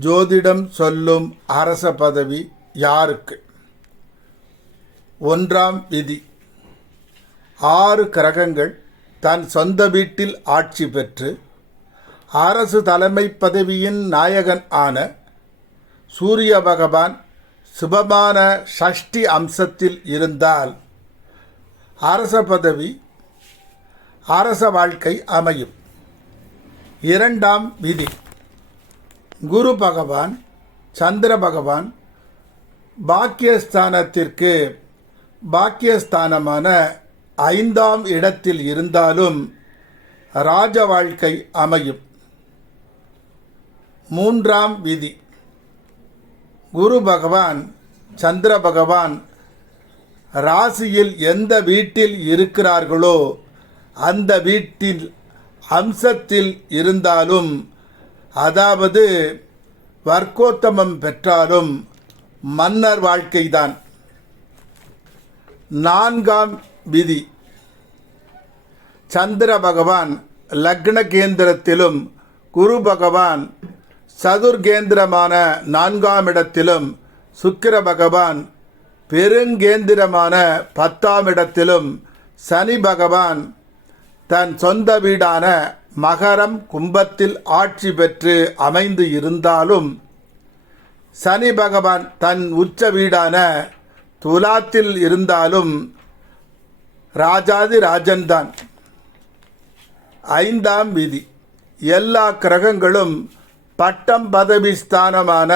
ஜோதிடம் சொல்லும் அரச பதவி யாருக்கு? ஒன்றாம் விதி. ஆறு கிரகங்கள் தன் சொந்த வீட்டில் ஆட்சி பெற்று அரசு தலைமை பதவியின் நாயகன் ஆன சூரிய பகவான் சுபமான ஷஷ்டி அம்சத்தில் இருந்தால் அரச பதவி அரச வாழ்க்கை அமையும். இரண்டாம் விதி. குரு பகவான் சந்திர பகவான் பாக்கியஸ்தானத்திற்கு பாக்கியஸ்தானமான ஐந்தாம் இடத்தில் இருந்தாலும் ராஜ வாழ்க்கை அமையும். மூன்றாம் விதி. குரு பகவான் சந்திர பகவான் ராசியில் எந்த வீட்டில் இருக்கிறார்களோ அந்த வீட்டில் அம்சத்தில் இருந்தாலும் அதாவது வர்க்கோத்தமம் பெற்றாலும் மன்னர் வாழ்க்கைதான். நான்காம் விதி. சந்திர பகவான் லக்ன கேந்திரத்திலும் குரு பகவான் சதுர்கேந்திரமான நான்காம் இடத்திலும் சுக்கிர பகவான் பெருங்கேந்திரமான பத்தாம் இடத்திலும் சனி பகவான் தன் சொந்த வீடான மகரம் கும்பத்தில் ஆட்சி பெற்று அமைந்து இருந்தாலும் சனி பகவான் தன் உச்ச வீடான துலாத்தில் இருந்தாலும் ராஜாதி ராஜன்தான். ஐந்தாம் விதி. எல்லா கிரகங்களும் பட்டம் பதவி ஸ்தானமான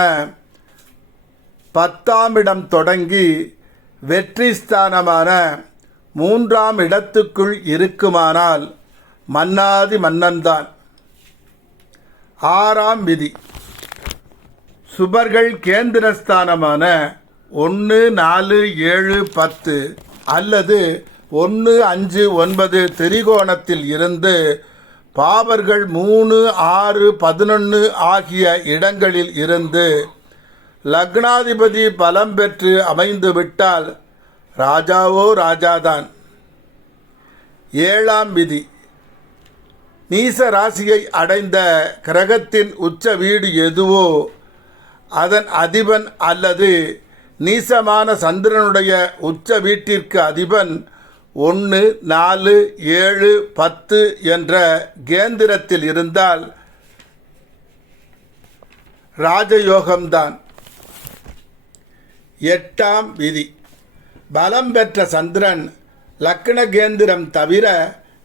பத்தாம் இடம் தொடங்கி வெற்றி ஸ்தானமான மூன்றாம் இடத்துக்குள் இருக்குமானால் மன்னாதி மன்னன்தான். ஆறாம் விதி. சுபர்கள் கேந்திரஸ்தானமான ஒன்று நாலு ஏழு பத்து அல்லது ஒன்று அஞ்சு ஒன்பது திரிகோணத்தில் இருந்து பாவர்கள் மூணு ஆறு பதினொன்று ஆகிய இடங்களில் இருந்து லக்னாதிபதி பலம் பெற்று அமைந்துவிட்டால் ராஜாவோ ராஜாதான். ஏழாம் விதி. நீச ராசியை அடைந்த கிரகத்தின் உச்ச வீடு எதுவோ அதன் அதிபன் அல்லது நீசமான சந்திரனுடைய உச்ச வீட்டிற்கு அதிபன் ஒன்று நாலு ஏழு பத்து என்ற கேந்திரத்தில் இருந்தால் ராஜயோகம்தான். எட்டாம் விதி. பலம் பெற்ற சந்திரன் லக்ன கேந்திரம் தவிர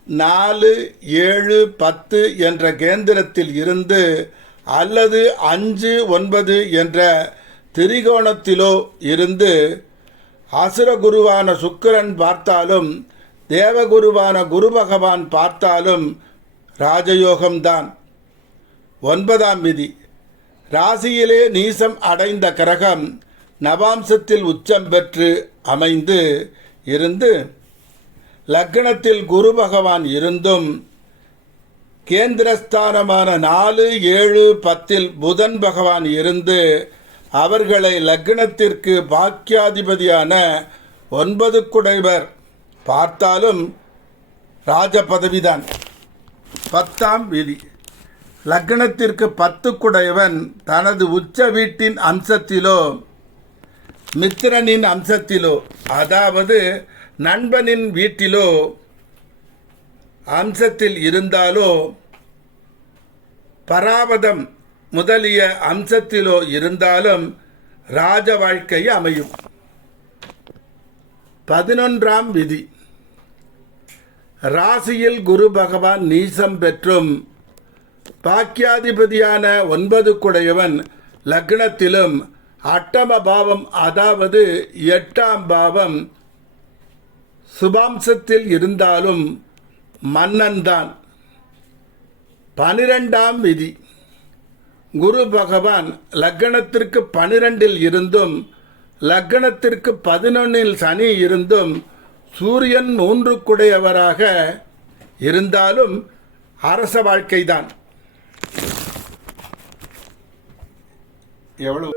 நாலு ஏழு பத்து என்ற கேந்திரத்தில் இருந்து அல்லது அஞ்சு ஒன்பது என்ற திரிகோணத்திலோ இருந்து அசுரகுருவான சுக்கிரன் பார்த்தாலும் தேவகுருவான குரு பகவான் பார்த்தாலும் ராஜயோகம்தான். ஒன்பதாம் விதி. ராசியிலே நீசம் அடைந்த கிரகம் நவாம்சத்தில் உச்சம் பெற்று அமைந்து இருந்து லக்னத்தில் குரு பகவான் இருந்தும் கேந்திரஸ்தானமான நாலு ஏழு பத்தில் புதன் பகவான் இருந்து அவர்களை லக்னத்திற்கு பாக்கியாதிபதியான ஒன்பது குடைவர் பார்த்தாலும் ராஜ பதவிதான். பத்தாம் விதி. லக்னத்திற்கு பத்து குடையவன் தனது உச்ச வீட்டின் அம்சத்திலோ மித்திரனின் அம்சத்திலோ அதாவது நண்பனின் வீட்டிலோ அம்சத்தில் இருந்தாலோ பராபதம் முதலிய அம்சத்திலோ இருந்தாலும் ராஜ வாழ்க்கை அமையும். பதினொன்றாம் விதி. ராசியில் குரு பகவான் நீசம் பெற்றும் பாக்கியாதிபதியான ஒன்பது குடையவன் லக்னத்திலும் அட்டம பாவம் அதாவது எட்டாம் பாவம் சுபாம்சத்தில் இருந்தாலும் மன்னன்தான். பனிரெண்டாம் விதி. குரு பகவான் லக்னத்திற்கு பனிரெண்டில் இருந்தும் லக்னத்திற்கு பதினொன்னில் சனி இருந்தும் சூரியன் மூன்றுக்குடையவராக இருந்தாலும் அரச வாழ்க்கைதான். எவ்வளவு